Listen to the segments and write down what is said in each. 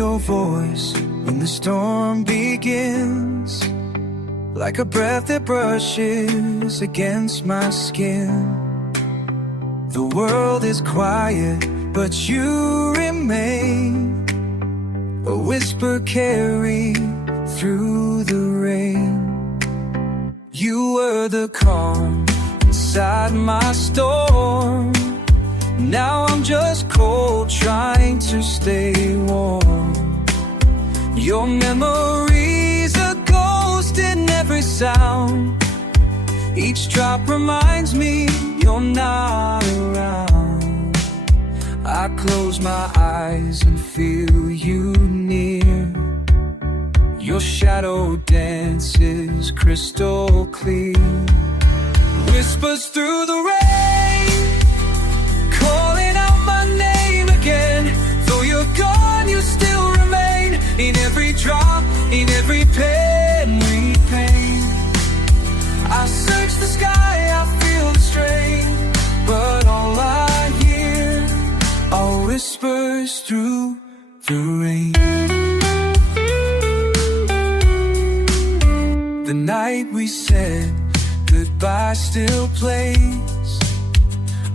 your voice when the storm begins, like a breath that brushes against my skin. The world is quiet, but you remain, a whisper carried through the rain. You were the calm inside my storm. Now I'm just cold, trying to stay warm. Your memory's a ghost in every sound. Each drop reminds me you're not around. I close my eyes and feel you near. Your shadow dances crystal clear. Whispers through the rain, calling out my name again. Though you're gone, you still remain. In every drop, in every pen we paint. I search the sky, I feel the strain, but all I hear are whispers through the rain. The night we said goodbye still plays.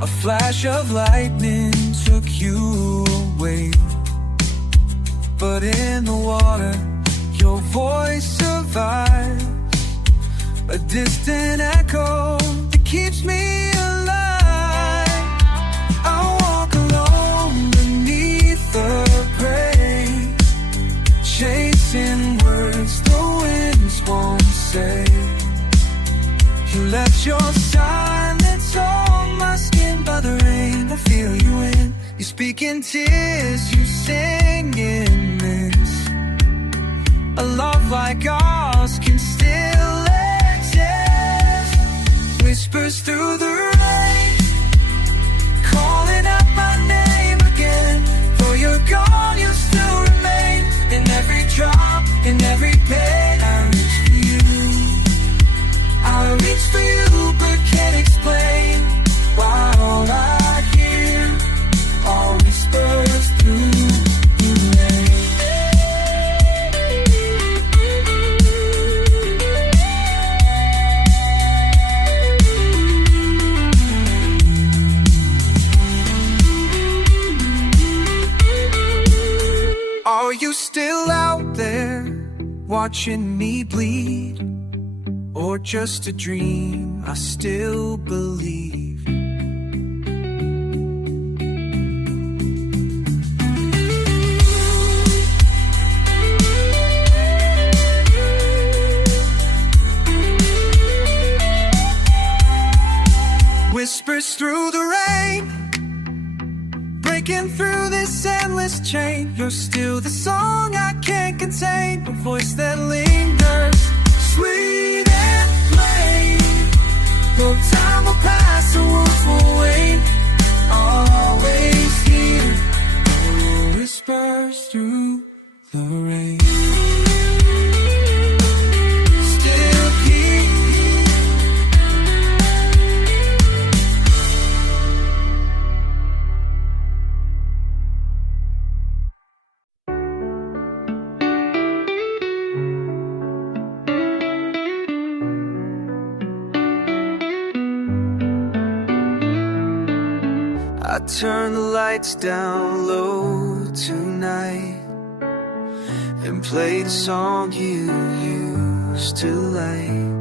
A flash of lightning took you away, but in the water your voice survives, a distant echo that keeps me alive. I walk alone beneath the rain, chasing words the winds won't say. You left your silence on my skin by the rain. I feel you in. You speak in tears, you sing in this. A love like ours can still exist. Whispers through the rain, calling out my name again. Though you're gone, you still remain. In every drop, in every pain, I reach for you. I reach for you, but can't explain why all I hear are whispers through the rain. Are you still out there watching me bleed? Or just a dream I still believe? Whispers through the rain, breaking through this endless chain. You're still the song I can't contain, a voice that lingers, sweet and plain. Though time will pass, the wolf will wait. Always here, whispers through the rain. Still here. I turn the lights down low tonight and play the song you used to like.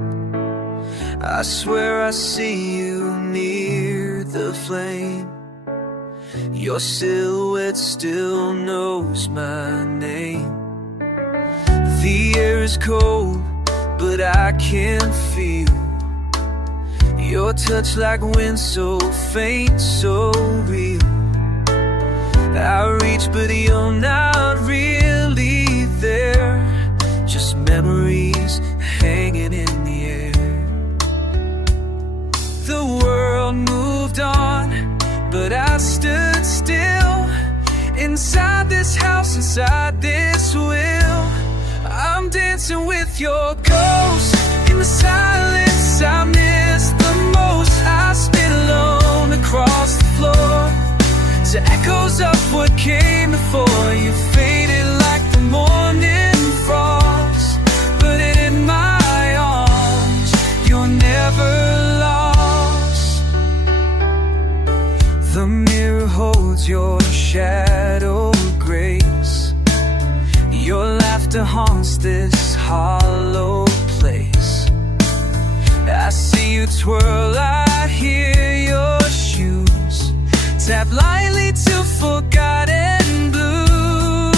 I swear I see you near the flame. Your silhouette still knows my name. The air is cold, but I can feel your touch like wind, so faint, so real. I reach, but you're not really there. Just memories hanging in the air. The world moved on, but I stood still. Inside this house, inside this will, I'm dancing with your ghost. In the silence I miss the most, I spin alone across the floor to echoes of what came before. You faded like hollow place. I see you twirl, I hear your shoes tap lightly to forgotten blue.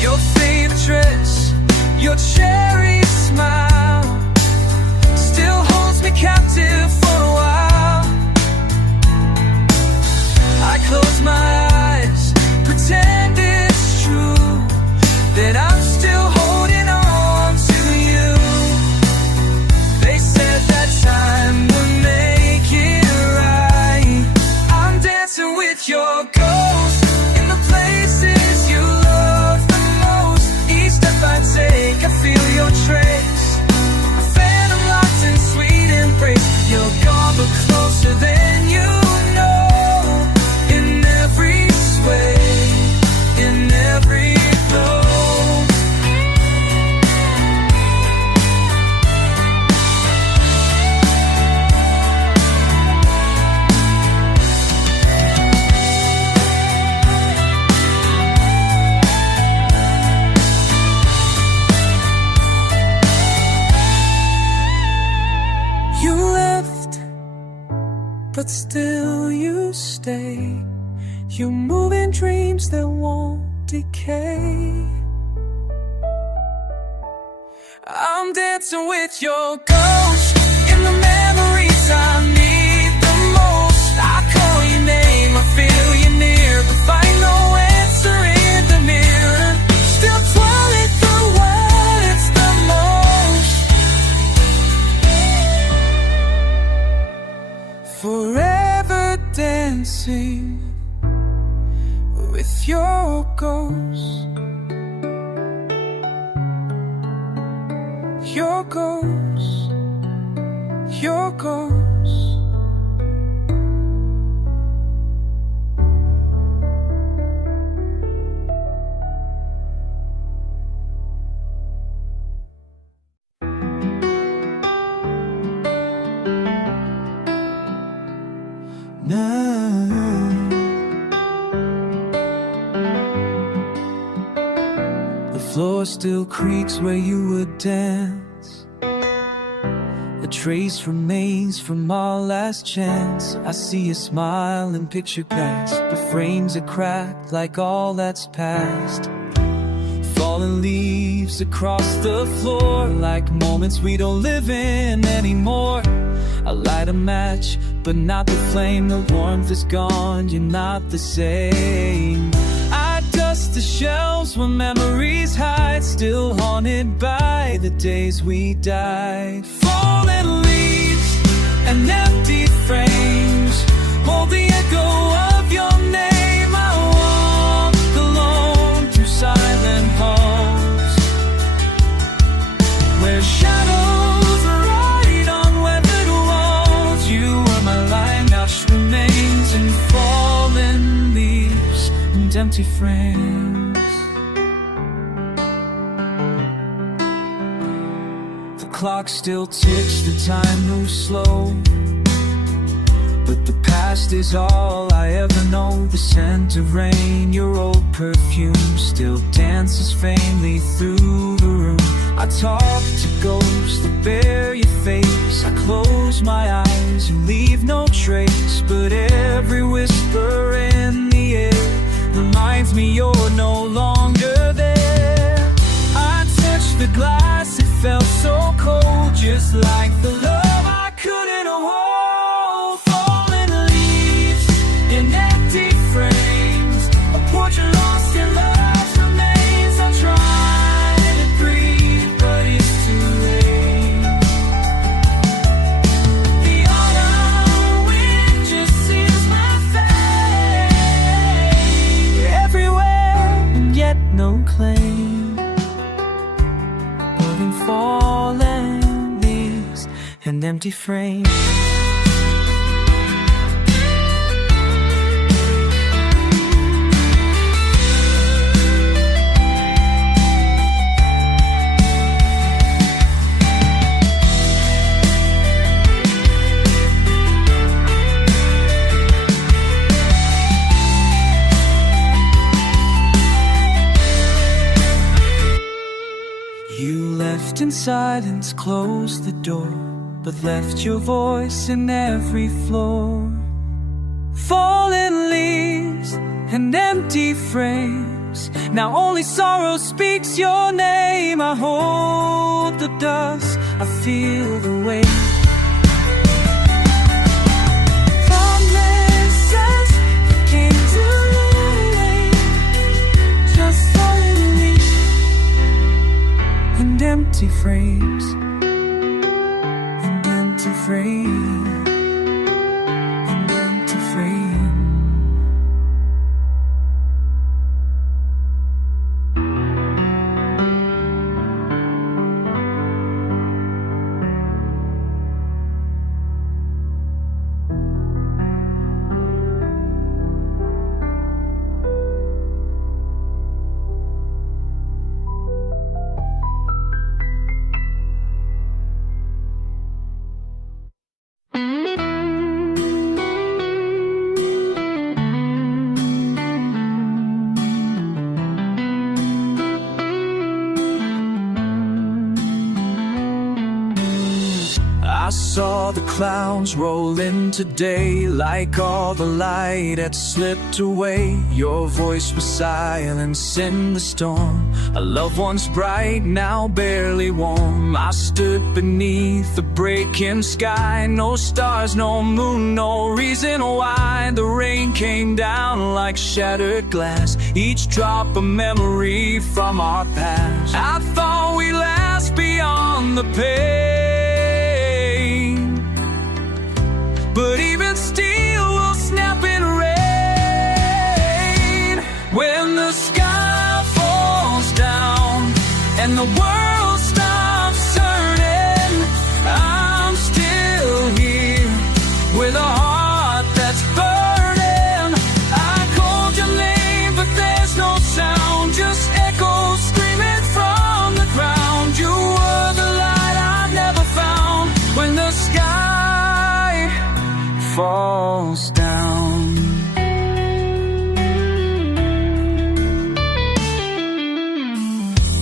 Your favorite dress, your cherry smile still holds me captive for a while. I close my eyes, pretend it's true that I'm still holding on to you. They said that time would make it right. I'm dancing with your ghost in the places you love the most. Each step I take, I feel your trace, a phantom locked in sweet embrace. You're gone but closer than you know, in every sway, in every glow. You left, but still you stay. You move in dreams that won't decay. I'm dancing with your ghost in the memories I need the most. I call your name, I feel you near, but find no answer in the mirror. Still twirling through what it's the most. Forever dancing with your ghost. Your ghost, your ghost. The floor still creaks where you would dance. A trace remains from our last chance. I see a smile in picture glass, the frames are cracked like all that's past. Fallen leaves across the floor, like moments we don't live in anymore. I light a match, but not the flame. The warmth is gone, you're not the same. I dust the shelves where memories hide, still haunted by the days we died. Fallen leaves and empty frames hold the echo of your name. I walk alone through silent halls where shadows ride on weathered walls. You are my light, now just remains in fallen leaves and empty frames. The clock still ticks, the time moves slow, but the past is all I ever know. The scent of rain, your old perfume still dances faintly through the room. I talk to ghosts that bear your face. I close my eyes and leave no trace, but every whisper in the air reminds me you're no longer there. I touched the glass, it felt so cold, just like the love I couldn't hold. Fallen leaves in empty frames, a portrait lost in love's remains. I'm trying to breathe, but it's too late. The autumn wind just seals my fate. Everywhere and yet no claim, but in fallen leaves and empty frames. left in silence, closed the door, but left your voice in every floor. Fallen leaves and empty frames, now only sorrow speaks your name. I hold the dust, I feel the weight. Promises came too late, just fallen leaves and empty frames, and empty frames. I saw the clouds roll in today, like all the light had slipped away. Your voice was silence in the storm, a love once bright, now barely warm. I stood beneath the breaking sky, no stars, no moon, no reason why. The rain came down like shattered glass, each drop a memory from our past. I thought we last beyond the pain, but even still we'll snap in rain. When the sky falls down and the world stops turning, I'm still here with a heart that's burning. I called your name but there's no sound, just echoes screaming from the ground. You were the light I never found. When the sky falls down,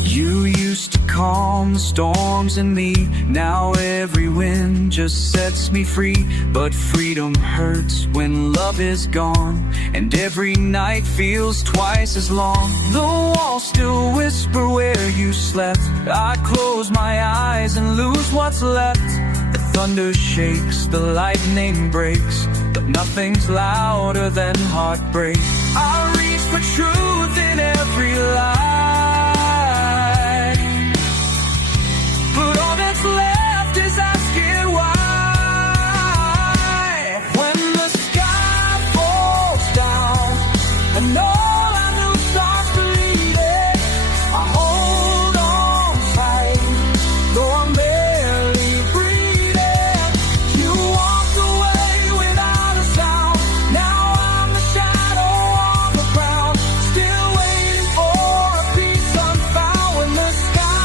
you used to calm the storms in me. Now every wind just sets me free. But freedom hurts when love is gone, and every night feels twice as long. The walls still whisper where you slept. I close my eyes and lose what's left. The thunder shakes, the lightning breaks, but nothing's louder than heartbreak. I reach for truth in every lie, but all that's left is asking why. When the sky falls down and all I knew starts bleeding, I hold on tight, though I'm barely breathing. You walked away without a sound. Now I'm the shadow on the ground, still waiting for a peace unfound. When the sky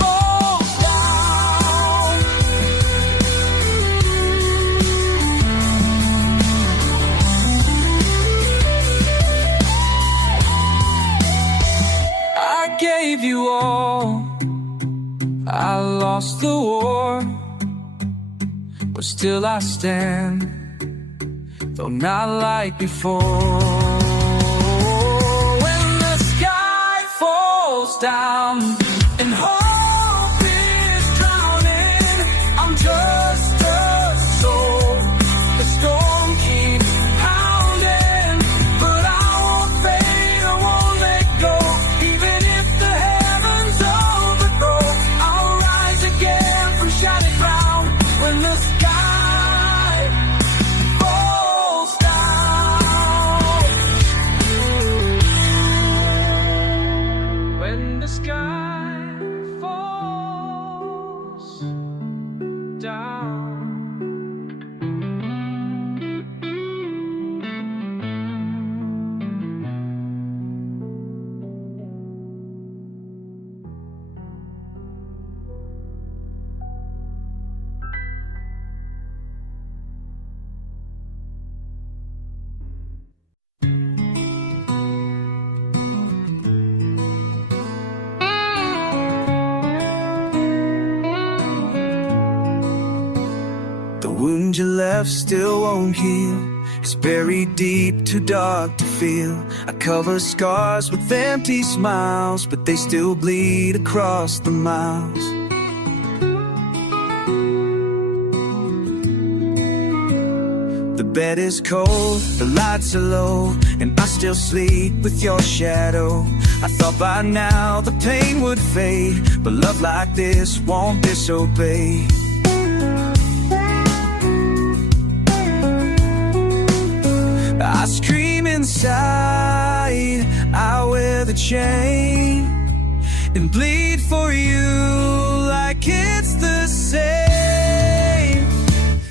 falls down, I gave you all, I lost the war, but still I stand, though not like before. When the sky falls down and hope is drowning, I'm just a soul. The storm keeps pounding, but I won't fade, I won't let go. Even if the heavens overgrow, I'll rise again from shattered ground. When the sky falls down, when the sky wound you left still won't heal. It's buried deep, too dark to feel. I cover scars with empty smiles, but they still bleed across the miles. The bed is cold, the lights are low, and I still sleep with your shadow. I thought by now the pain would fade, but love like this won't disobey. I scream inside, I wear the chain, and bleed for you like it's the same.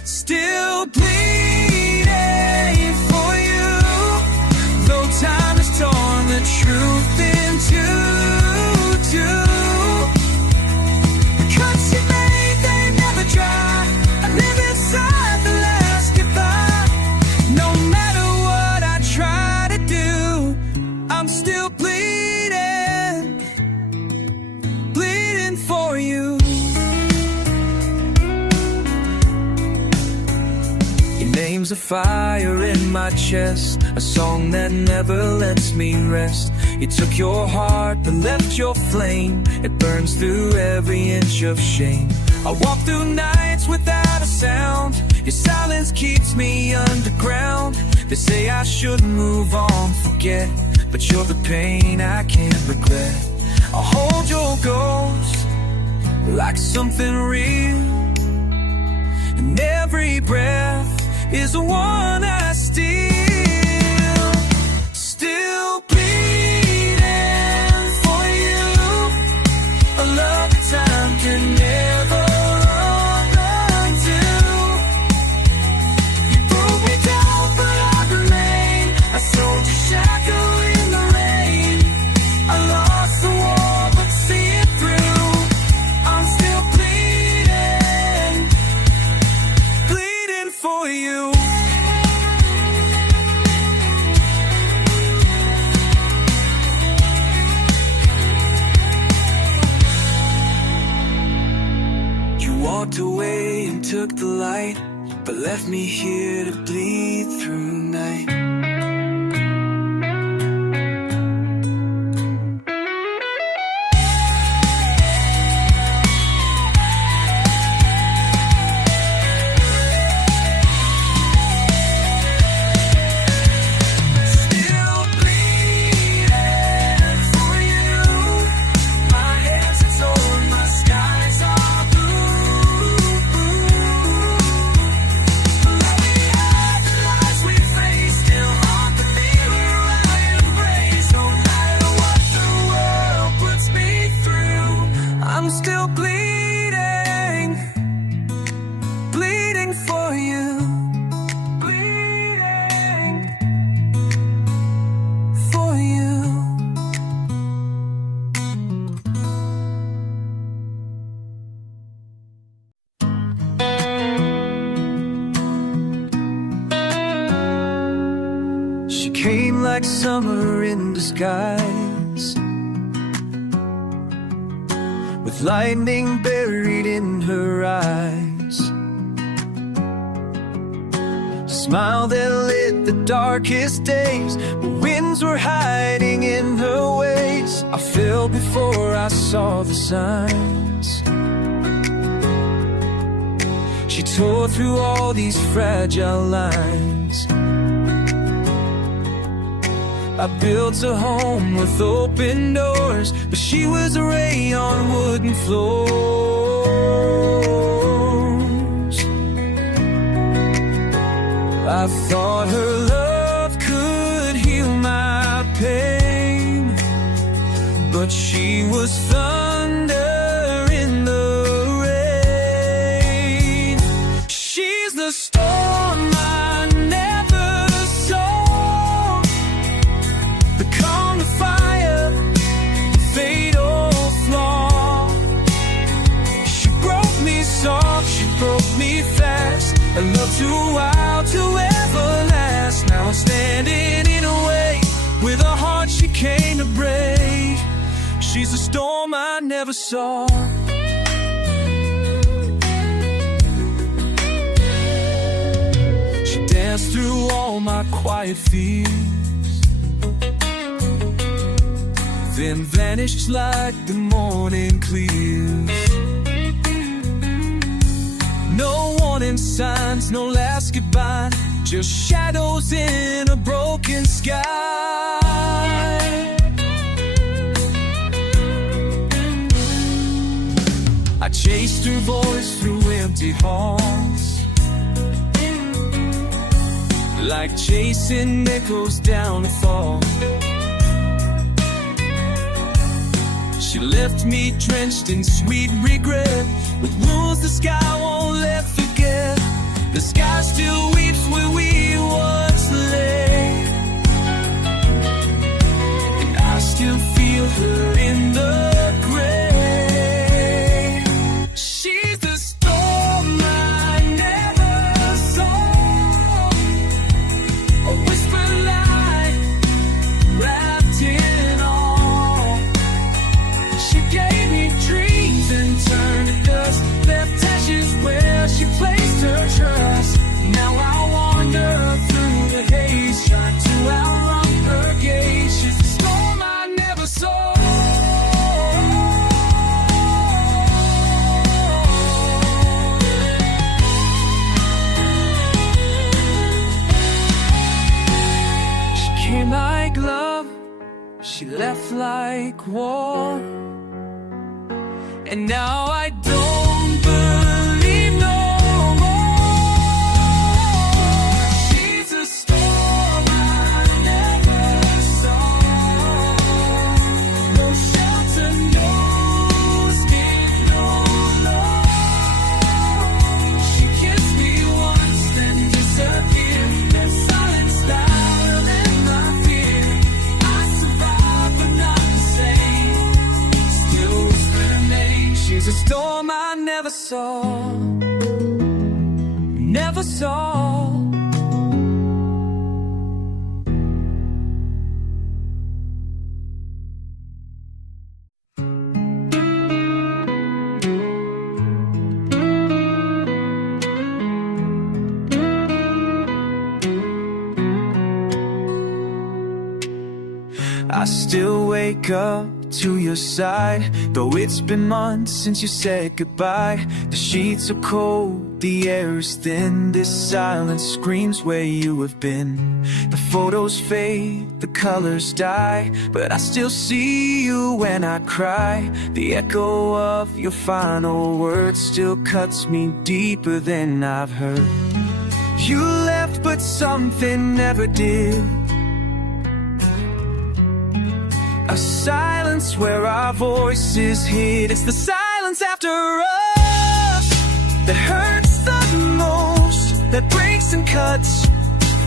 Still bleeding for you, though time has torn the truth into two. The cuts you made, they never dry. I live inside the last goodbye. No matter what I try to do, I'm still bleeding, bleeding for you. Your name's a fire in my chest, a song that never lets me rest. You took your heart but left your flame, it burns through every inch of shame. I walk through nights without a sound, your silence keeps me underground. They say I should move on, forget, but you're the pain I can't regret. I'll hold your ghost like something real, and every breath is the one I steal. Still bleeding for you, a love that time can never undo. You broke me down, but I remain. I sold you shackle in the rain. I lost the war, but see it through. I'm still bleeding, bleeding for you. Walked away and took the light, but left me here to bleed through night. I'm still bleeding, bleeding for you, bleeding for you. She came like summer in disguise, with lightning buried in her eyes. A smile that lit the darkest days, but winds were hiding in her ways. I fell before I saw the signs. She tore through all these fragile lines. I built a home with open doors, but she was a ray on wooden floors. I thought her love could heal my pain, but she was thunder in the rain. She's the storm I never saw, the calm, the fire, the fatal flaw. She broke me soft, she broke me fast, a love too wild to ever last. Now I'm standing in a way with a heart she came to break. She's a storm I never saw. passed through all my quiet fears, then vanished like the morning clears. No warning signs, no last goodbye, just shadows in a broken sky. I chased her voice through empty halls, like chasing echoes down a fall. She left me drenched in sweet regret, with wounds the sky won't let forget. The sky still weeps where we once lay, and I still feel her in the gray. She's the storm I never saw, a whisper light wrapped in awe. She gave me dreams and turned to dust, left ashes where she placed her trust. Now I wander through the haze, trying to outrun her gaze. She's the storm I never saw. She came like love, she left like war, and now I don't believe no more. She's a storm I never saw. No shelter, no escape, no love. She kissed me once, then disappeared. That silence louder than my fear. I survived, but not the same. Still whisper her name. She's a storm I never saw, never saw. I still wake up to your side, though it's been months since you said goodbye. The sheets are cold, the air is thin. This silence screams where you have been. The photos fade, the colors die, but I still see you when I cry. The echo of your final words still cuts me deeper than I've heard. You left, but something never did. A silence where our voices hid. It's the silence after us that hurts the most, that breaks and cuts.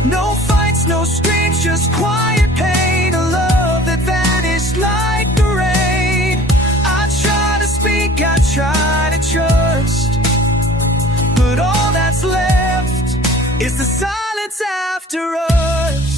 No fights, no screams, just quiet pain. A love that vanished like the rain. I try to speak, I try to trust, but all that's left is the silence after us.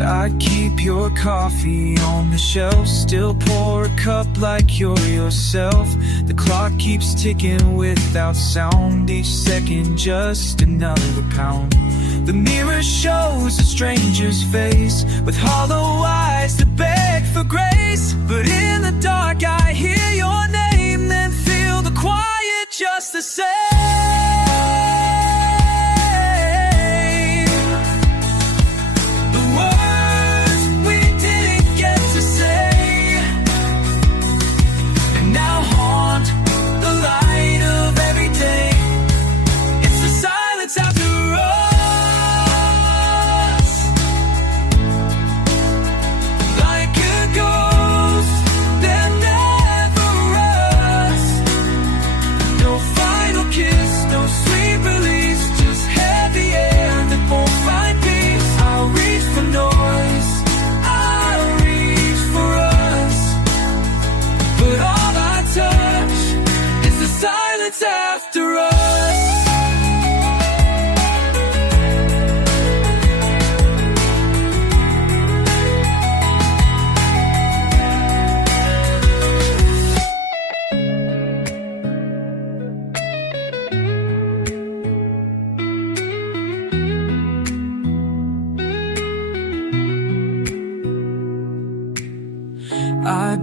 I keep your coffee on the shelf, still pour a cup like you're yourself. The clock keeps ticking without sound, each second just another pound. The mirror shows a stranger's face, with hollow eyes that beg for grace. But in the dark I hear your name, then feel the quiet just the same. No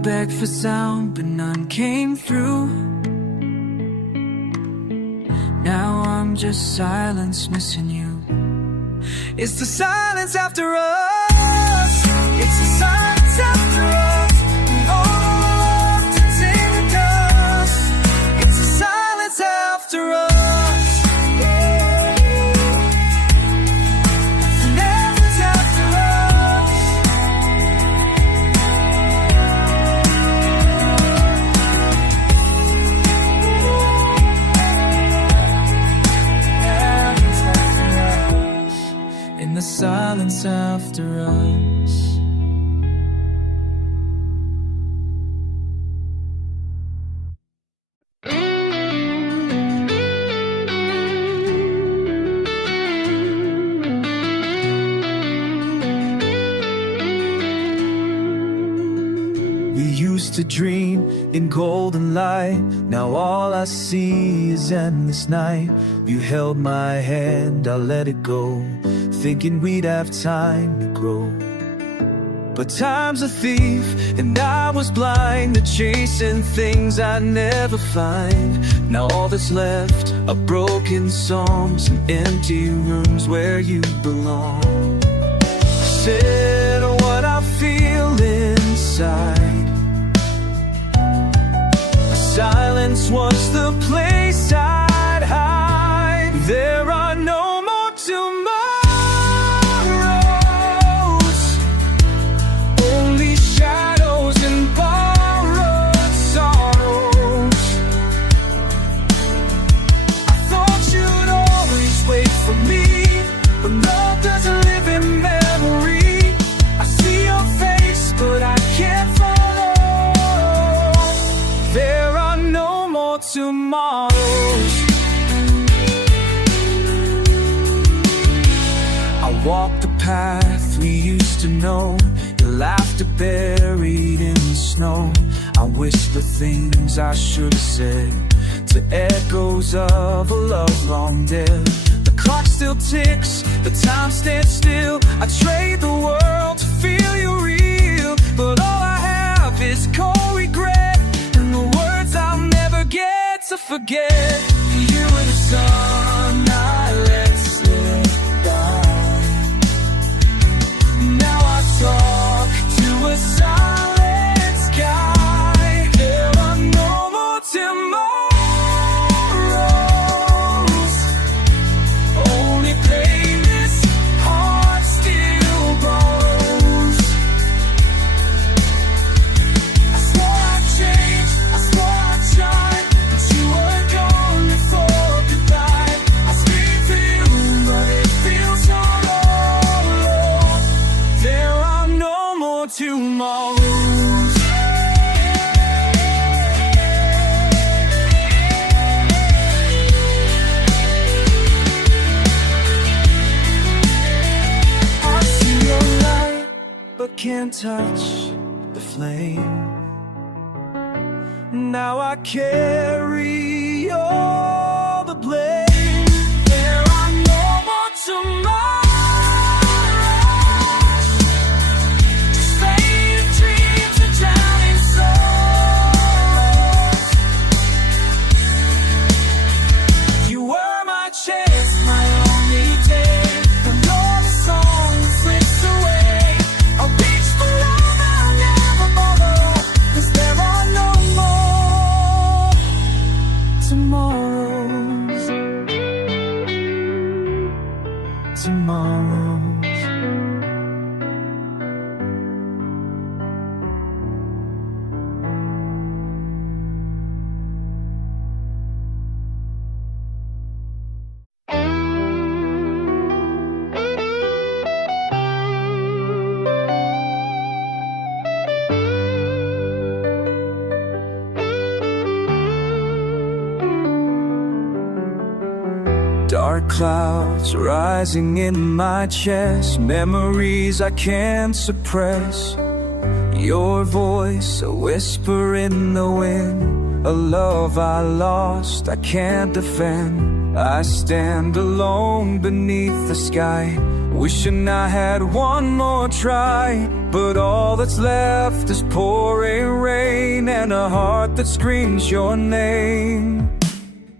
begged for sound, but none came through. Now I'm just silence missing you. It's the silence after us. It's the silence after us. We all have to take the dust. It's the silence after us. The silence after us. We used to dream in golden light. Now all I see is endless night. You held my hand, I let it go, thinking we'd have time to grow. But time's a thief, and I was blind to chasing things I never find. Now all that's left are broken songs and empty rooms where you belong. Said what I feel inside. Silence was the place I'd hide. There are no more tomorrows, only shadows and borrowed sorrows. I thought you'd always wait for me, but love doesn't live in memory. I see your face, but I can't follow. There are no more tomorrows. I walk the path we used to know, the laughter buried in the snow. I whisper things I should have said to echoes of a love long dead. The clock still ticks, the time stands still. I trade the world to feel you real, but all I have is cold regret and the words I'll never get to forget. You and the sun I let slip by. Now I talk to a silent sky. There are no more tomorrows, only pain this heart still borrows. I swore I'd change, I swore I'd shine, but you were gone before goodbye. I scream for you, but it feels so low. There are no more tomorrows. I see your light, but can't touch the flame. Now I carry all the blame. There are no more tomorrows, just faded dreams and drowning souls. You were my chance, my only day. When all the song slips away, I'll reach for love I'll never borrow, 'cause there are no more tomorrows. Tomorrows. Dark clouds rising in my chest, memories I can't suppress. Your voice, a whisper in the wind, a love I lost I can't defend. I stand alone beneath the sky, wishing I had one more try. But all that's left is pouring rain and a heart that screams your name.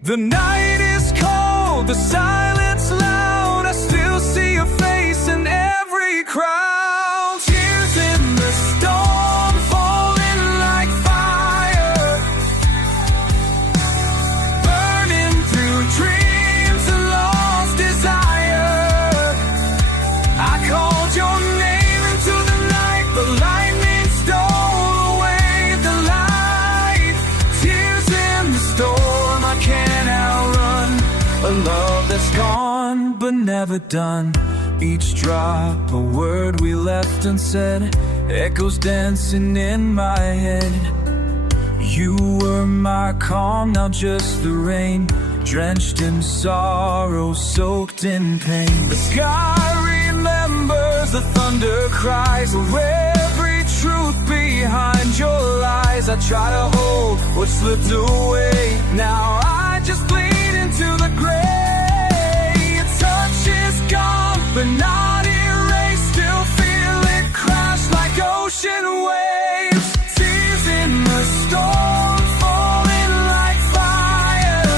The night is cold, the silence loud, I still see your face in every crowd. Tears in the storm, falling like fire, burning through dreams and lost desire. I called your name into the night, but lightning stole away the light. Tears in the storm, I can't outrun a love that's gone but never done. Each drop, a word we left unsaid, echoes dancing in my head. You were my calm, now just the rain, drenched in sorrow, soaked in pain. The sky remembers the thunder cries of every truth behind your lies. I try to hold what slipped away, now I just bleed into the gray. Your touch is gone, but not erased. Still feel it crash like ocean waves. Tears in the storm, falling like fire,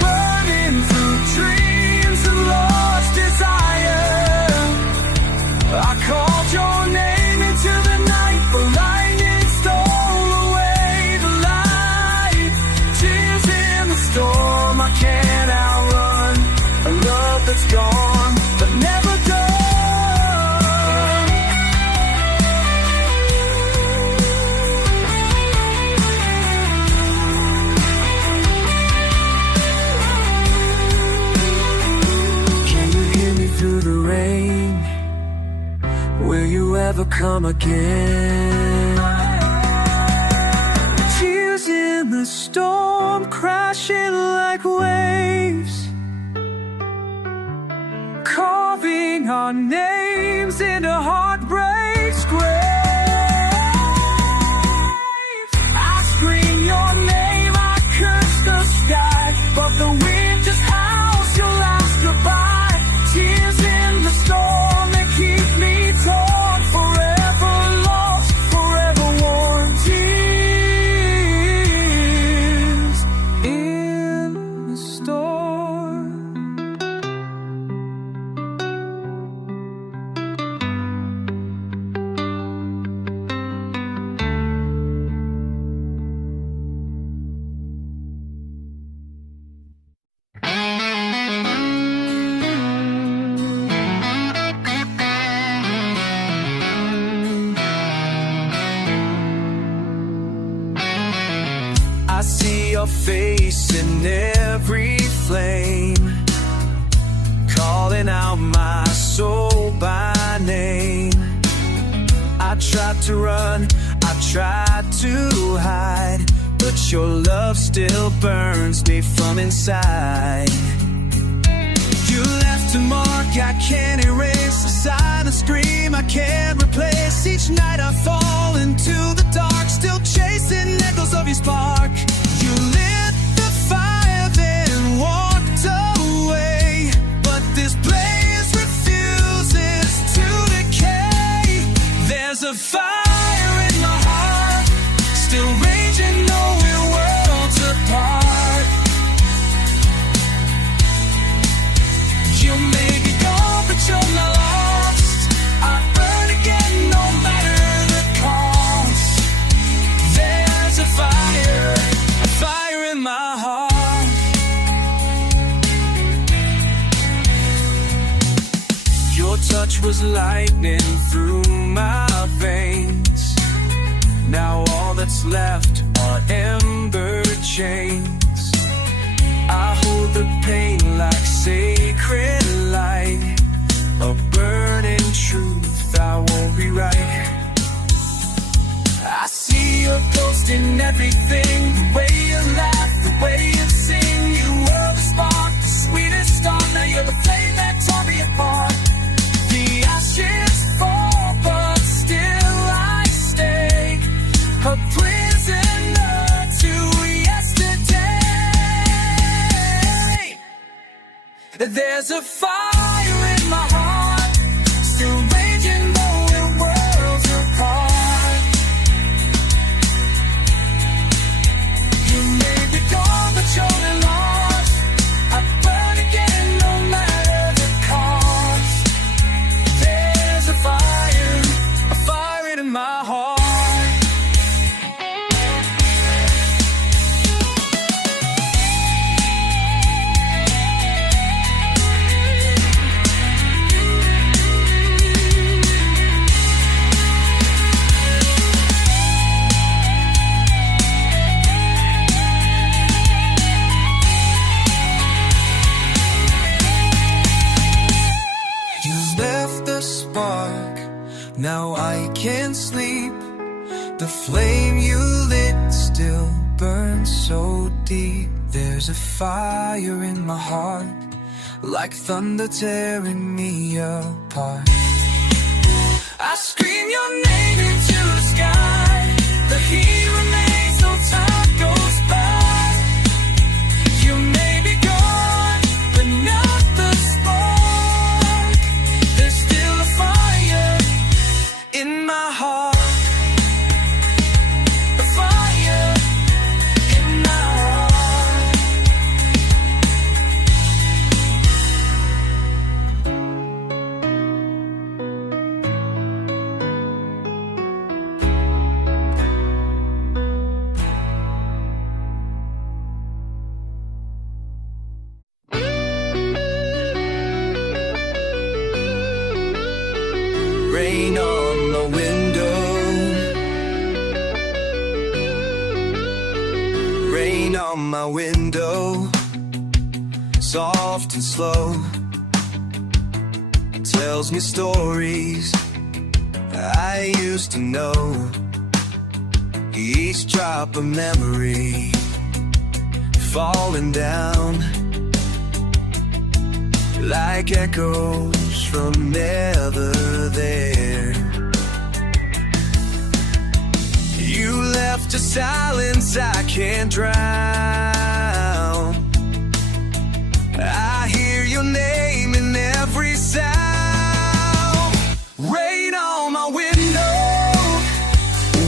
burning through dreams and lost desire. I called your name into the night, but lightning stole away the light. Tears in the storm, I can't outrun a love that's gone but never done. Can you hear me through the rain? Will you ever come again? Tears in the storm, crashing like waves, carving our names into heartbreak's grave. I scream your name, I curse the sky, but the wind just howls your last goodbye. Tears in the storm, they keep me torn, forever lost, forever worn. Tears in the storm. I see your face in every flame, calling out my soul by name. I tried to run, I tried to hide, but your love still burns me from inside. You left a mark I can't erase, a silent scream I can't replace. Each night I fall into the dark, still chasing echoes of your spark. You lit the fire, then walked away, but this blaze refuses to decay. There's a fire in my heart, still raging though we're worlds apart. You may be gone, but you're not lost. I burn again, no matter the cost. There's a fire in my heart. Your touch was lightning through my veins. Now all that's left are ember chains. I hold the pain like sacred light, a burning truth I won't rewrite. I see your ghost in everything, the way you laugh, the way you sing. You were the spark, the sweetest star. Now you're the flame that tore me apart. The ashes fall, but still I stay, a prisoner to yesterday. There's a fire in my heart, still raging though we're worlds apart. You may be gone, but you're lost. I burn again, no matter the cost. There's a fire in my heart. Now I can't sleep. The flame you lit still burns so deep. There's a fire in my heart, like thunder tearing me apart. I scream your name into the sky. The heat remains, no time goes by. You may be gone, but not the spark. There's still a fire in my heart, a fire in my heart. Rain on the window, rain on my window, soft and slow, tells me stories I used to know. Each drop a memory falling down like echoes from never there. You left a silence I can't drown. I hear your name in every sound. Rain on my window,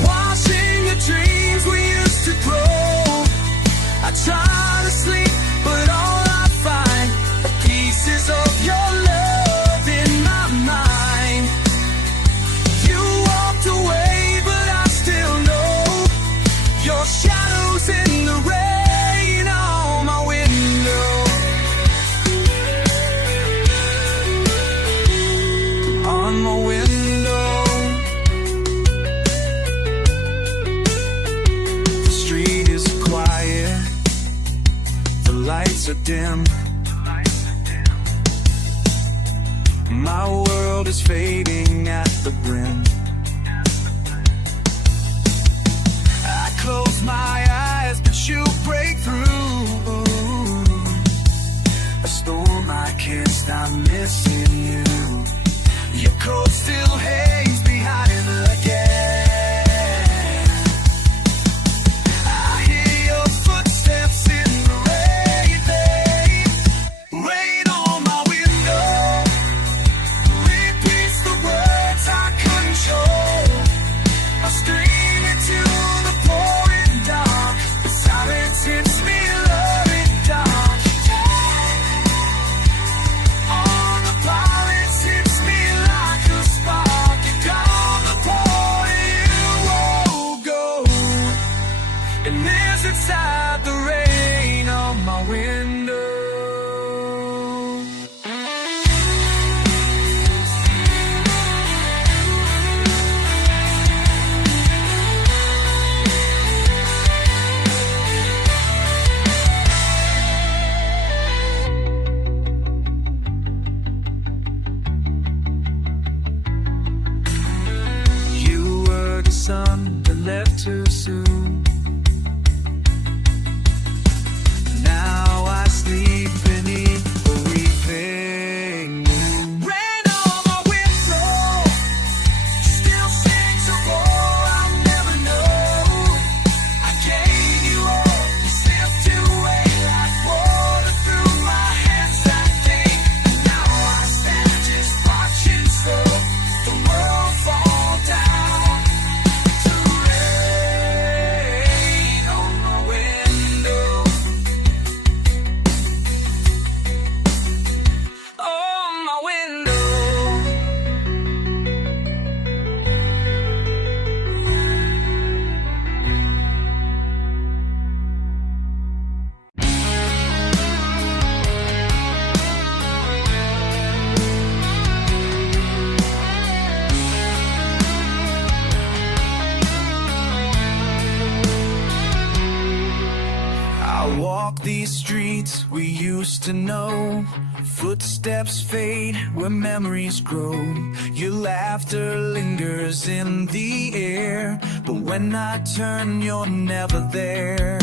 washing the dreams we used to grow. I try to sleep, but all I find are pieces of your love in my mind. You walked away, but I still know your shadows in the rain on my window. On my window, the street is quiet, the lights are dim. My world is fading at the brim. I close my eyes, but you break through. A storm, I can't stop missing you. Your coat still hangs behind the gate. I hear your footsteps in the rain. Rain on my window, repeats the words I couldn't show. I scream into the pouring dark. The silence hits me lurid dark. On the pilot hits me like a spark. You got streets we used to know. Footsteps fade where memories grow. Your laughter lingers in the air, but when I turn, you're never there.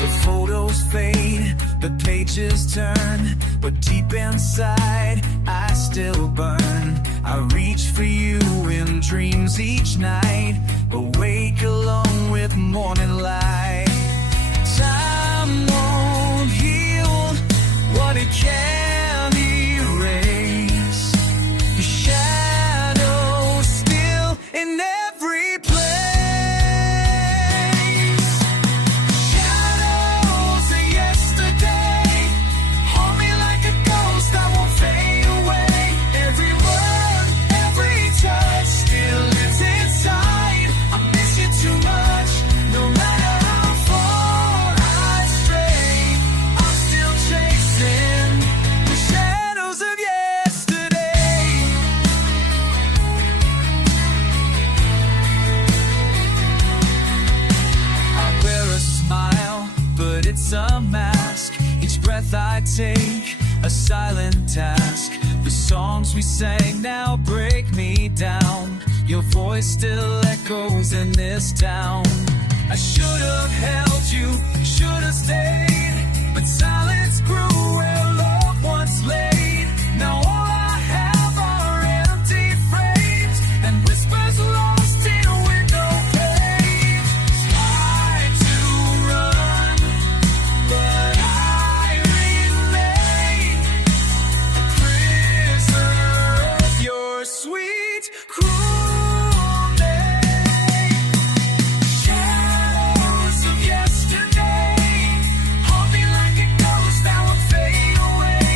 The photos fade, the pages turn, but deep inside, I still burn. I reach for you in dreams each night, but wake alone with morning light. Time won't heal what it can't erase. Your shadow still in every place. Shadows of yesterday haunt me like a ghost that won't fade away. Every word, every touch still lives inside. I miss you too much, no matter how far I stray. I'm still chasing the shadows of yesterday. I wear a smile, but it's a mask. Each breath I take, a silent task. The songs we sang now break me down. Your voice still echoes in this town. I should have held you, should have stayed, but silence grew where love once laid. Now all I have are empty frames and whispers lost in window panes. Try to run, but I remain a prisoner of your sweet, cruel name. Shadows of yesterday haunt me like a ghost that won't fade away.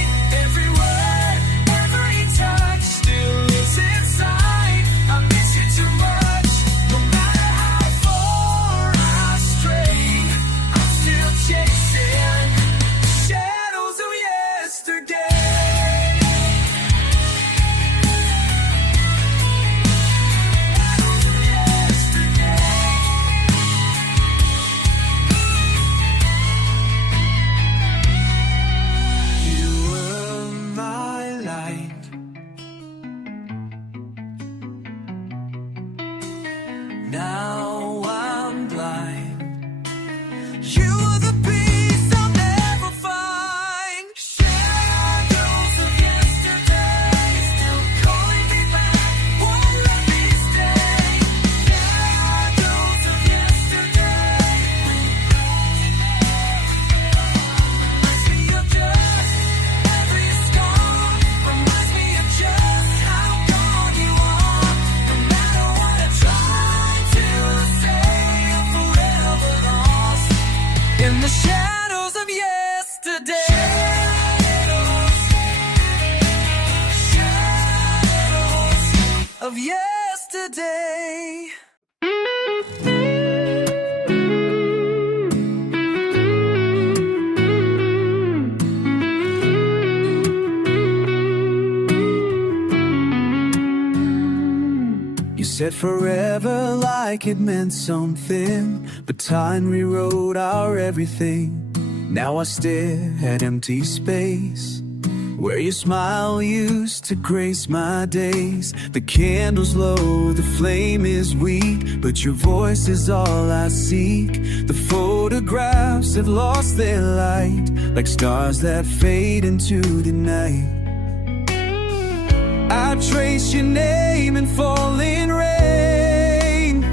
Every word, every touch still lives inside. I miss you too much, no matter how far I stray. I'm still chasing the shadows of yesterday. You were my light. Now I'm blind. You were the peace I'll never find. Shadows of yesterday still calling me back, won't let me stay. Shadows of yesterday reminds me of just every scar. Reminds me of just how gone you are. No matter what I try to say, I'm forever lost in the shadows of yesterday. Shadows of yesterday. You said forever like it meant something, but time rewrote our everything. Now I stare at empty space where your smile used to grace my days. The candle's low, the flame is weak, but your voice is all I seek. The photographs have lost their light, like stars that fade into the night. I trace your name in falling rain,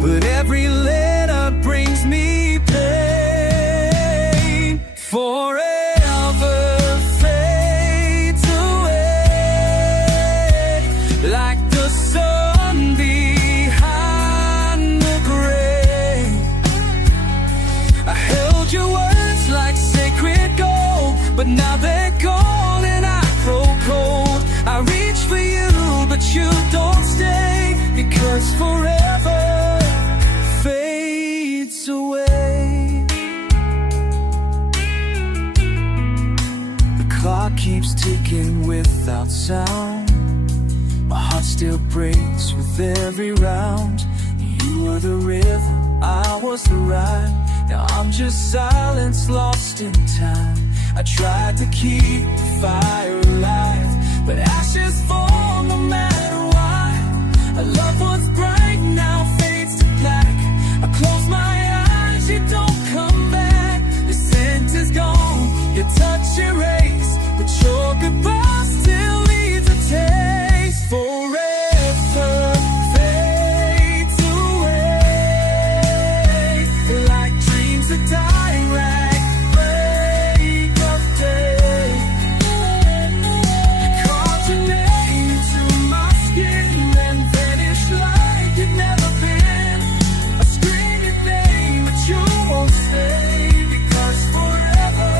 but every letter brings me pain. Forever fades away, like the sun behind the grave. I held your words like sacred gold, but now they're gone and I grow cold. I reach for you, but you don't stay, because forever fades away. The clock keeps ticking without sound. My heart still breaks with every round. You were the river, I was the ride. Now I'm just silence lost in time. I tried to keep the fire alive, but ashes fall no matter why. A love once bright now fades to black. I close my eyes, you don't come back. The scent is gone, your touch erased, but your goodbye still leaves a taste. Forever fades away, like dreams that die right break of day. Carved your name into my skin and vanished like you'd never been. I scream your name, but you won't stay, because forever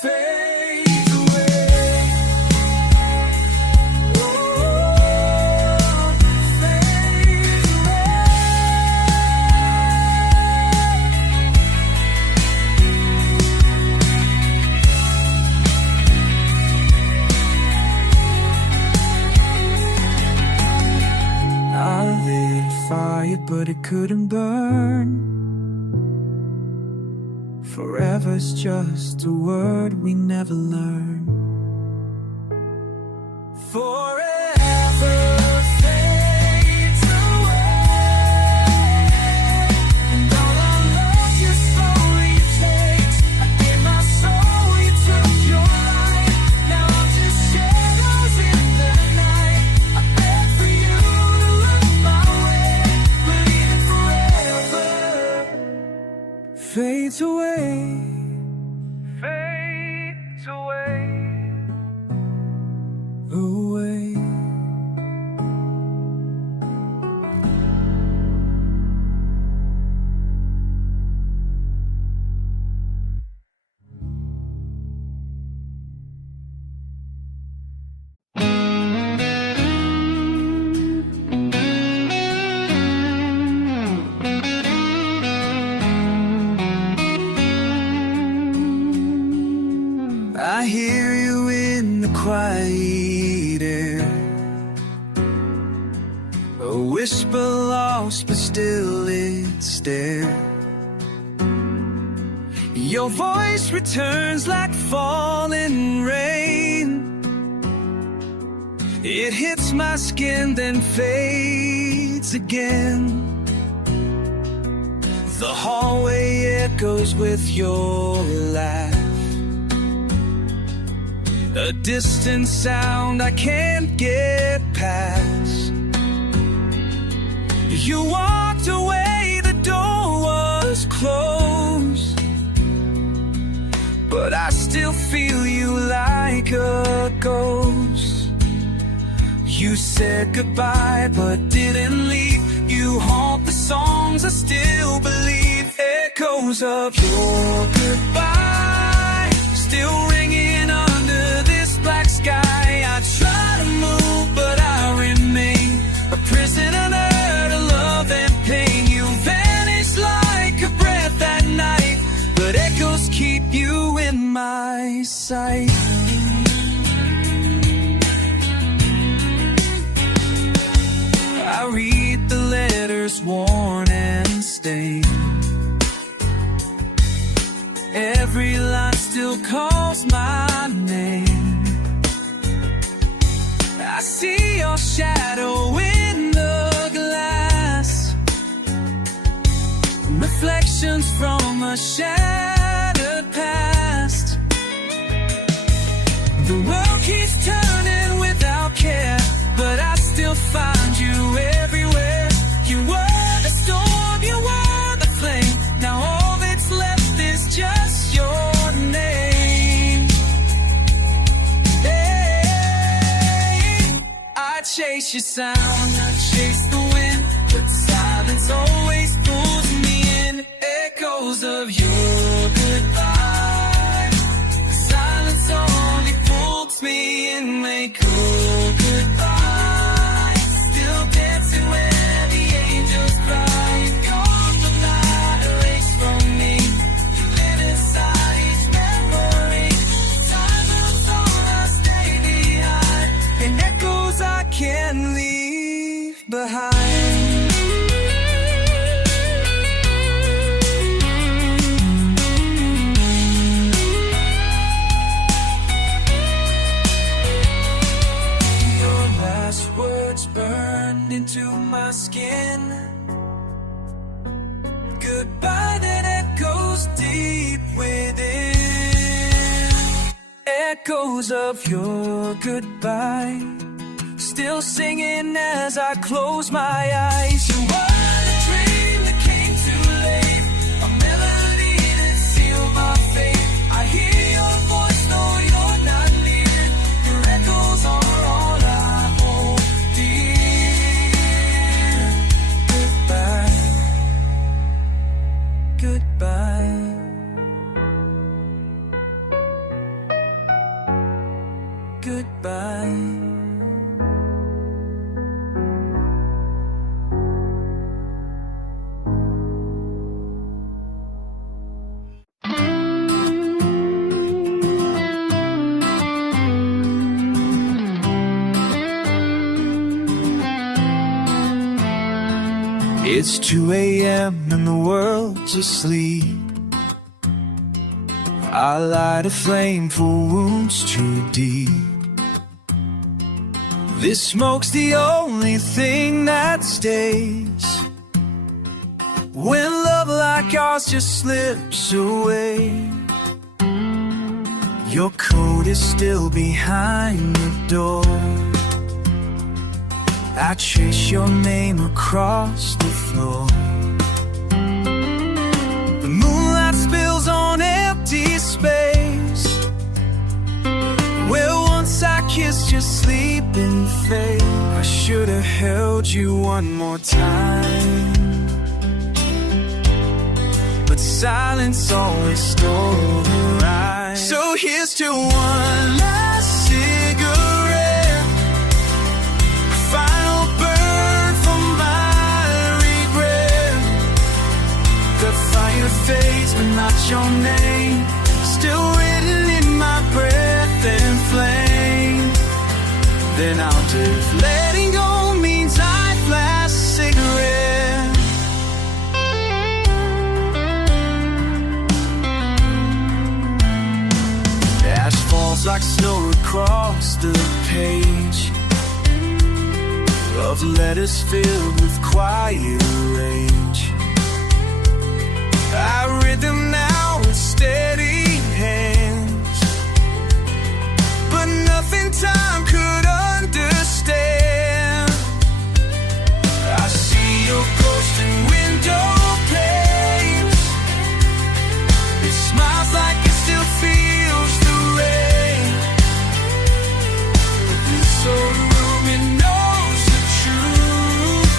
fades away. Oh, fades away. I lit a fire, but it couldn't burn. Forever's just a word we never learn. Forever fades away, and all our love you slowly takes. I gave my soul, you took your life. Now I'm just shadows in the night. I beg for you to look my way, but even forever fades away, fades away, away. I hear you in the quiet air, a whisper lost but still it's there. Your voice returns like falling rain. It hits my skin then fades again. The hallway echoes with your laugh, a distant sound I can't get past. You walked away, the door was closed, but I still feel you like a ghost. You said goodbye but didn't leave. You haunt the songs I still believe. Echoes of your goodbye still ringing under this black sky. I try to move but I remain a prisoner to love and pain. You vanish like a breath at night, but echoes keep you in my sight. I read the letters worn and stained. Every line still calls my name. I see your shadow in the glass, reflections from a shattered past. The world keeps turning without care, but I still find you everywhere. You were the storm, you were the flame. Now all that's left is just your name. Hey, I chase your sound, I chase the wind, but silence always pulls me in. Echoes of your goodbye, silence only pulls me in. Make cool goodbye, still dancing where the angels cry. You come the night, erase from me. You live inside each memory. Time moves on, I stay behind, and echoes I can't leave behind. goodbye that echoes deep within. Echoes of your goodbye, still singing as I close my eyes. You are the dream that came too late, a melody that sealed my fate. I hear your voice, though you're not near. Your echoes are all I hold dear. Goodbye, goodbye. Goodbye. It's 2 a.m. and the world's asleep. I light a flame for wounds too deep. This smoke's the only thing that stays when love like ours just slips away. Your coat is still behind the door. I trace your name across the floor. The moonlight spills on empty space where once I kissed your sleeping face. I should have held you one more time, but silence always stole the ride. So here's to one last cigarette, final burn for my regret. The fire fades but not your name, still written in my breath and flame. Then I'll do letting go means I've last cigarette. Ash falls like snow across the page of letters filled with quiet rage. I read them now with steady hands, but nothing time could understand. I see your ghost in window panes. It smiles like it still feels the rain. But this old room, it knows the truth,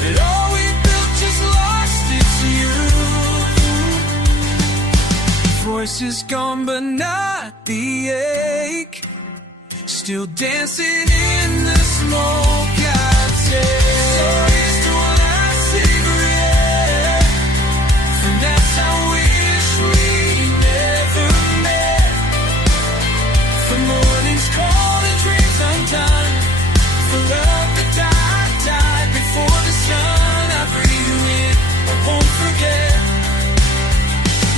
that all we built just lost its youth. Voice is gone but not the ache, still dancing in the smoke I take. So here's to one last cigarette, and that's I wish we never met. For mornings cold and dreams undone, for love that died before the sun. I breathe you in, I won't forget.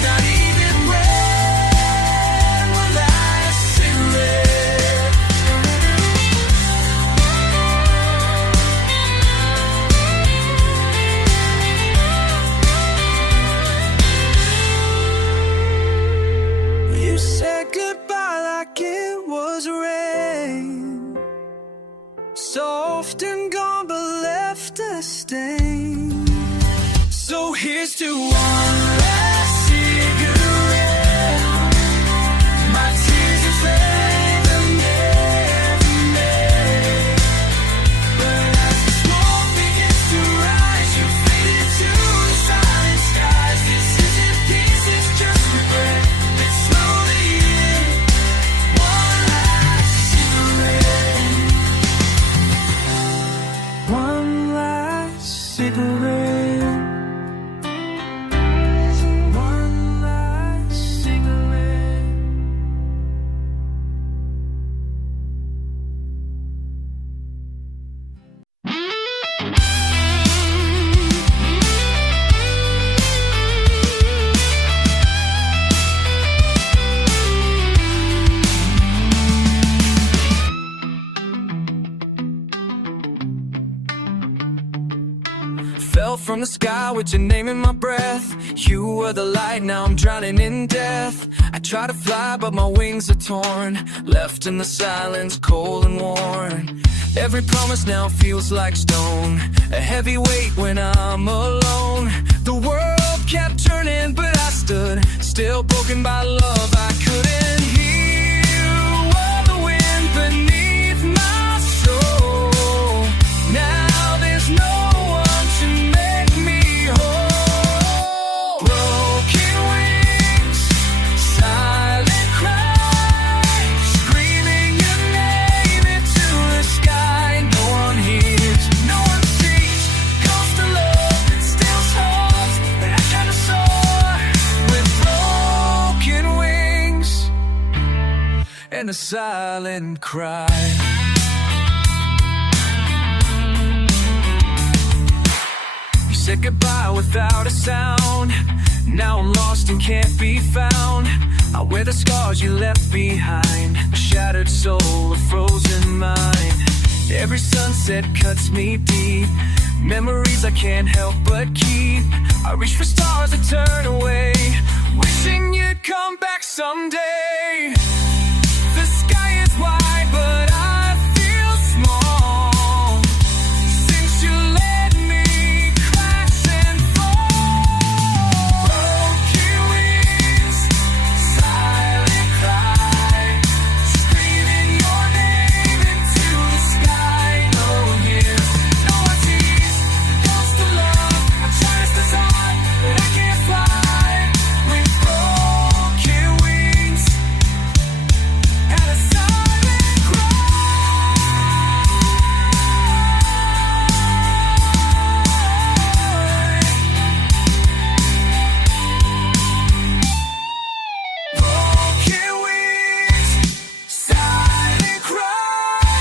Not even when my last cigarette. You said goodbye like it was rain, soft and gone but left a stain. So here's to one last cigarette. My tears are flame and never made. But as the smoke begins to rise, you fade into the silent skies. This isn't peace, it's just regret. Let's slowly end one last cigarette. One last cigarette. from the sky with your name in my breath. You were the light, now I'm drowning in death. I try to fly but my wings are torn, left in the silence, cold and worn. Every promise now feels like stone, a heavy weight when I'm alone. The world kept turning but I stood still, broken by love I couldn't hear. The wind beneath my soul, now there's no one to make me whole. Broken wings, silent cries, screaming your name into the sky. No one hears, no one sees, ghost of love still holds that I kind of soar with broken wings and a silent cry. Said goodbye without a sound. Now I'm lost and can't be found. I wear the scars you left behind, a shattered soul, a frozen mind. Every sunset cuts me deep, memories I can't help but keep. I reach for stars that turn away, wishing you'd come back someday. The sky is wide but I feel small, since you let me crash and fall. Broken wings, silent cry, screaming your name into the sky. No one hears, no one sees, ghost of love. I try to start but I can't fly with broken wings and a silent cry. Broken wings, silent cry,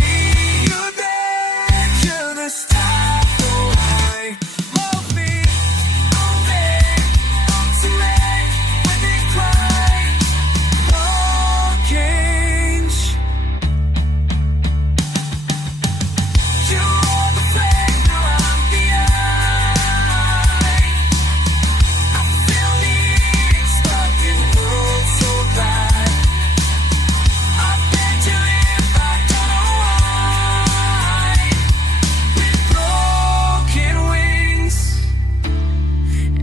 need you there till the stars go high. Love me, I'm there, I'm too late when they cry. Broken, you are the flame, now I'm the eye. I feel the stuck in the world so bad. I beg to live, I don't know why. With broken wings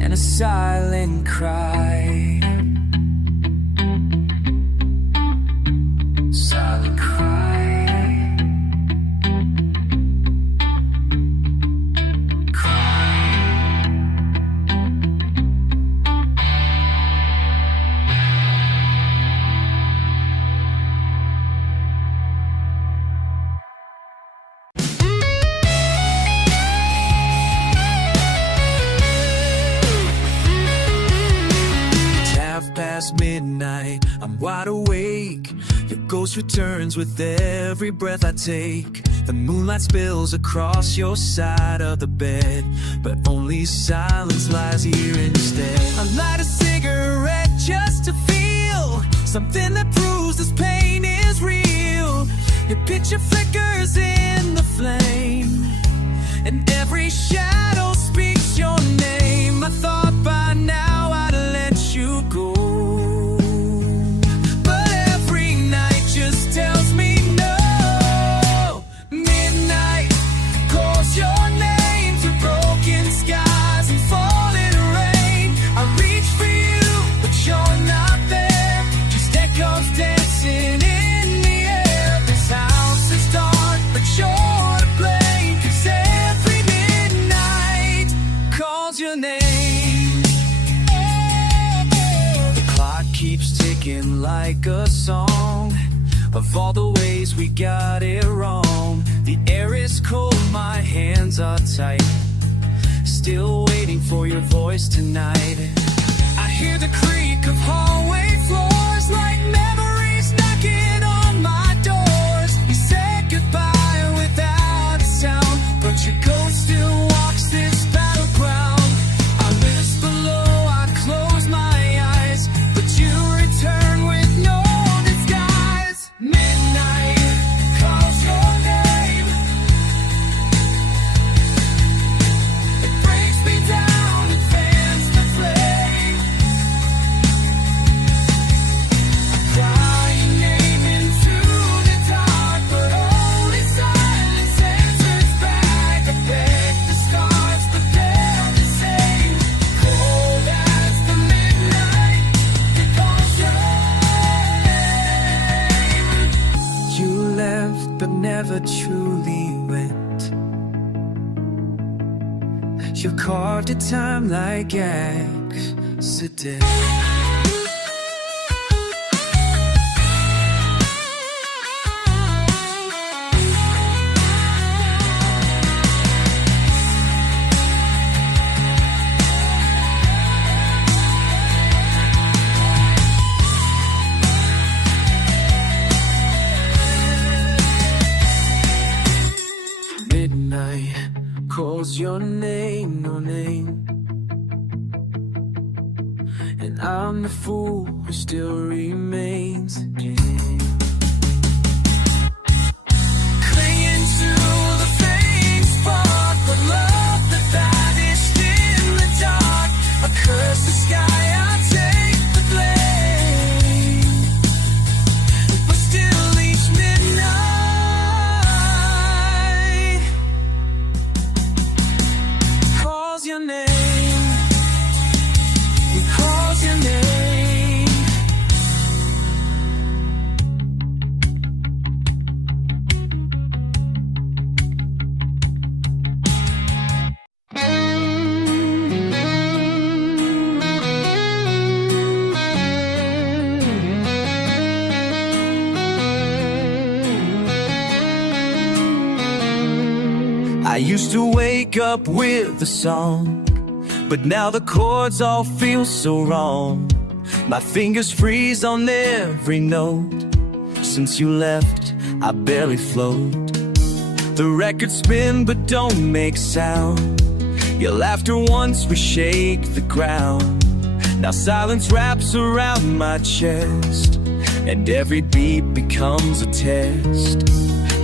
and a silent cry. Silent cry. It's half past midnight, I'm wide awake. Your ghost returns with every breath I take. The moonlight spills across your side of the bed, but only silence lies here instead. I light a cigarette just to feel something that proves this pain is real. Your picture flickers in the flame, and every shadow speaks your name. I thought by now I'd let you go, but every night just tells me no. Midnight calls your name to broken skies and falling rain. I reach for you, but you're not there, just echoes dancing in the air. This house is dark, but you're to blame, 'cause every midnight calls your name. The clock keeps ticking like a song of all the ways we got it wrong. The air is cold, my hands are tight, still waiting for your voice tonight. I hear the creak of hallway floors, like memories knocking on my doors. You said goodbye without a sound, but your ghost still walks this battleground. I list below, I close my eyes, but you return with no disguise. Midnight calls your name, it carved a time like accident. Midnight calls your name, no name, and I'm the fool who still remains again. Clinging to the faint spark of love that vanished in the dark. I curse the sky, I take the blame, but still each midnight calls your name. He calls your name. I used to wake up with a song, but now the chords all feel so wrong. My fingers freeze on every note. Since you left, I barely float. The records spin but don't make sound. Your laughter once we shake the ground. Now silence wraps around my chest, and every beat becomes a test.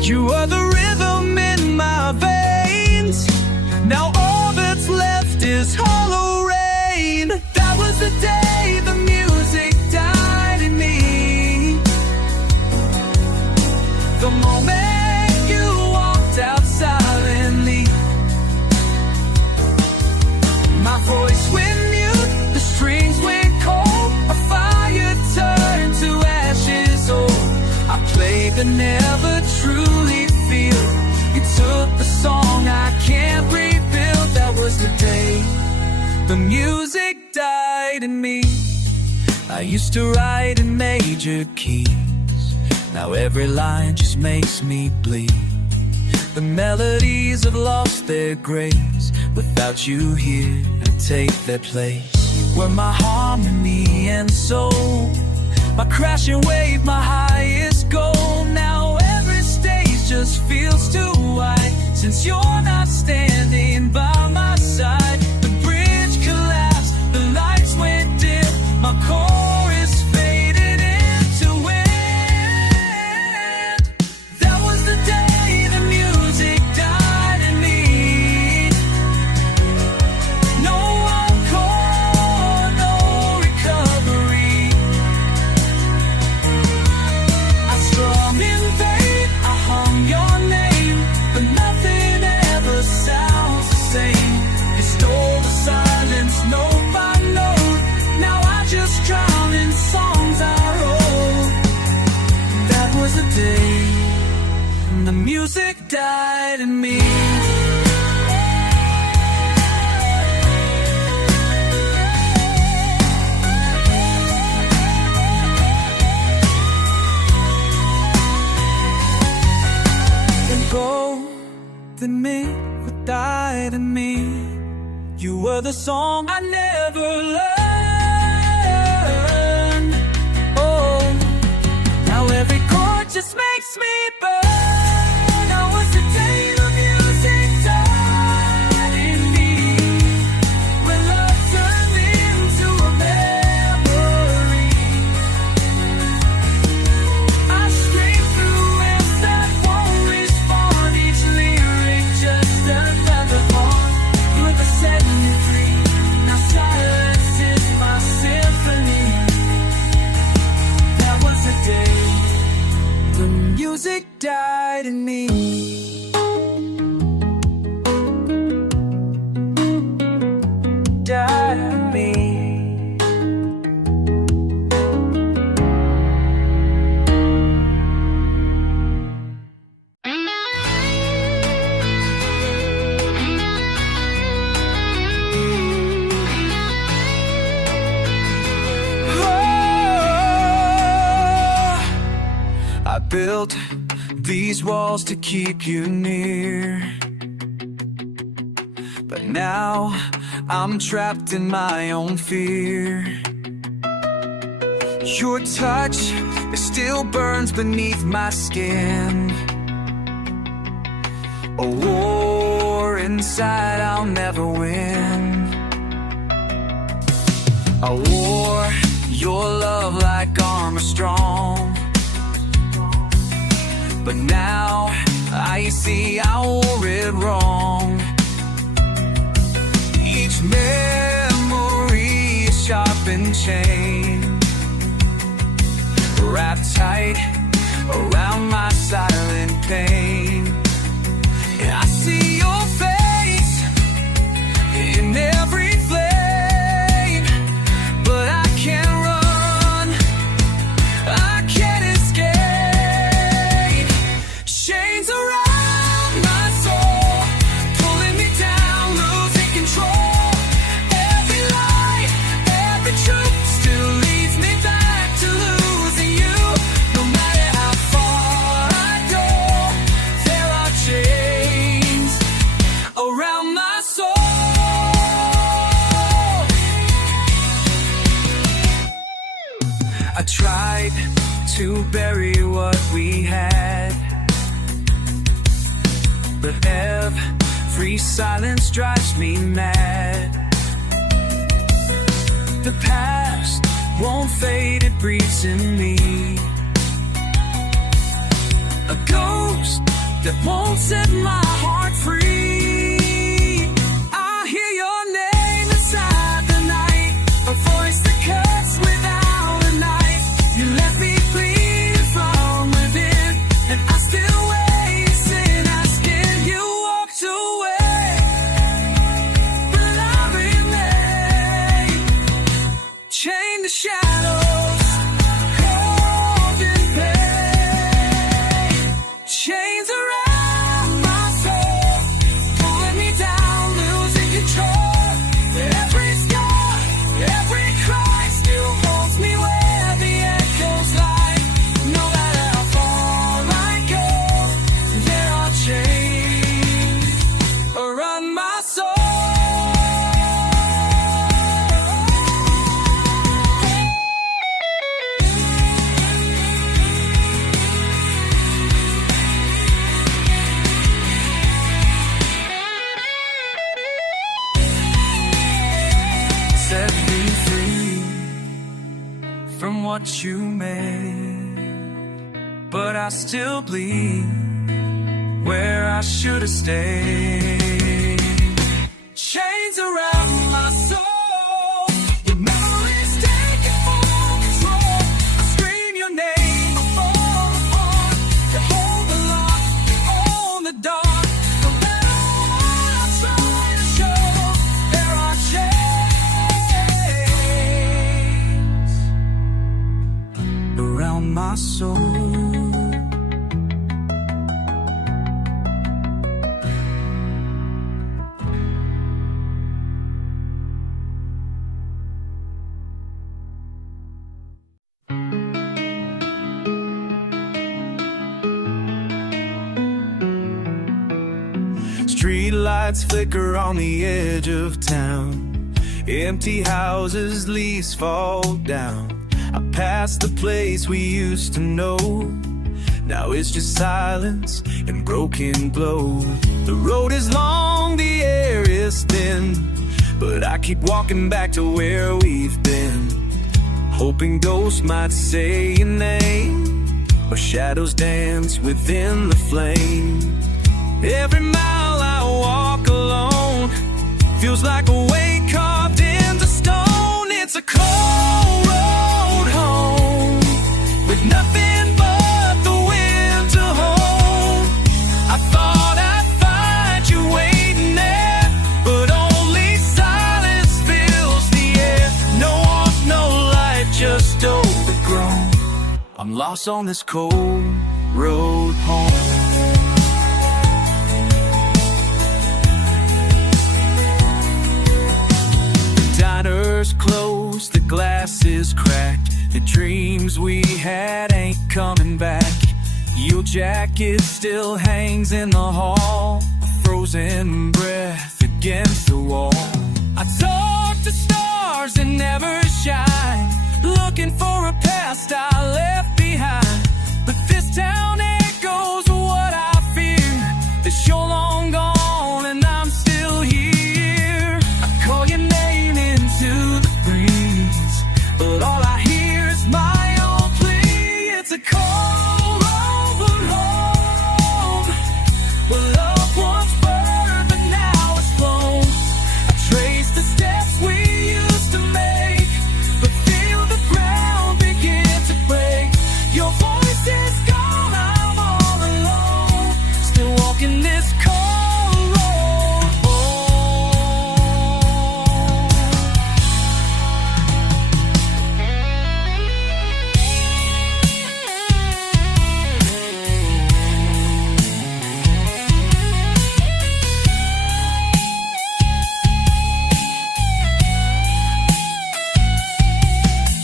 You are the rhythm in my veins. Now all that's left is hollow rain. That was the day the music died in me. The moment you walked out silently. My voice went mute, the strings went cold. A fire turned to ashes. Oh, I played but never truly feel. You took the song I can't rebuild. That was the day the music died in me. I used to write in major keys. Now every line just makes me bleed. The melodies have lost their grace. Without you here, I take their place. Where my harmony and soul, my crashing wave, my highest goal. Now every stage just feels too wide. Since you're not standing by my side, the bridge collapsed, the lights went dim. My chorus faded into wind. That was the day the music died in me. No encore, no recovery. I strummed in vain, I hung your name, but nothing ever sounds the same. You stole the silence note by note. Now I just drown in songs I wrote. That was the day the music died in me. And golden myth that died in me. You were the song I never learned. Oh, now every chord just makes me burn. That was the day the music died in me. When love turned into a memory. I scream through lips that won't respond. Each lyric just a feather fall. You're the setting me free. Now silence is my symphony. That was the day the music died in me. Died in me. built these walls to keep you near, but now I'm trapped in my own fear. Your touch, it still burns beneath my skin. A war inside I'll never win. I wore your love like armor strong, but now I see I wore it wrong. Each memory is sharp and chain, wrapped tight around my silent pain. And I see your face in every flame, but I can't run, I can't escape. Chains around my soul, pulling me down, losing control. Every lie, every truth still leads me back to losing you. No matter how far I go, there are chains around my soul. I tried to bury what we had, but every silence drives me mad. The past won't fade, it breathes in me. A ghost that won't set my heart free. I hear your name inside the night, a voice that cuts without a knife. You left me bleeding from within, and I still wait, sin asking. You walked away, but I remain chained to shadows, cold in pain. Chains around my soul, pulling me down, losing control. Every scar, every cry still holds me where the echoes lie. No matter how far I go, there are chains around my soul. Set me free from what you made, but I still bleed where I should have stayed. Chains around my soul, your memories taking full control. I scream your name, I fall apart. You hold the lock, you own the dark. No matter what I try to show, there are chains around my soul. Street lights flicker on the edge of town. Empty houses, leaves fall down. I passed the place we used to know. Now it's just silence and broken glow. The road is long, the air is thin, but I keep walking back to where we've been, hoping ghosts might say your name, or shadows dance within the flame. Every mile I walk alone feels like a weight carved into stone. It's a cold road home, with nothing but the wind to hold. I thought I'd find you waiting there, but only silence fills the air. No warmth, no light, just overgrown. I'm lost on this cold road home. Diner's closed, the glass is cracked. The dreams we had ain't coming back. Your jacket still hangs in the hall, a frozen breath against the wall. I talk to stars and never shine, looking for a past I left behind. But this town echoes what I fear. That you're long gone and I'm still here. I call your name into the breeze, but all I hear is my own plea. It's a cold road home, where love once burned but now it's flown. I trace the steps we used to make, but feel the ground begin to break. Your voice is gone, I'm all alone, still walking this cold road home.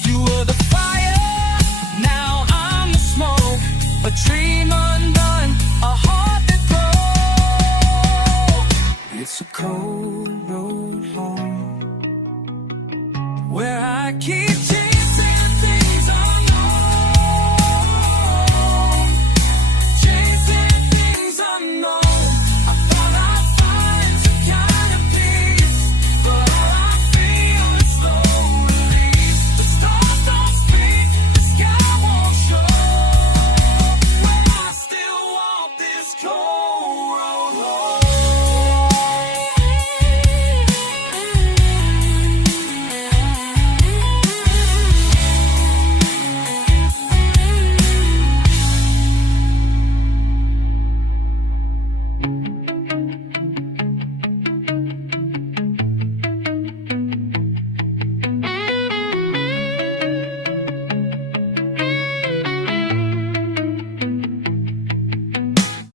You were the fire, now I'm the smoke. A dream undone, a heart that broke. It's a cold road home, where I keep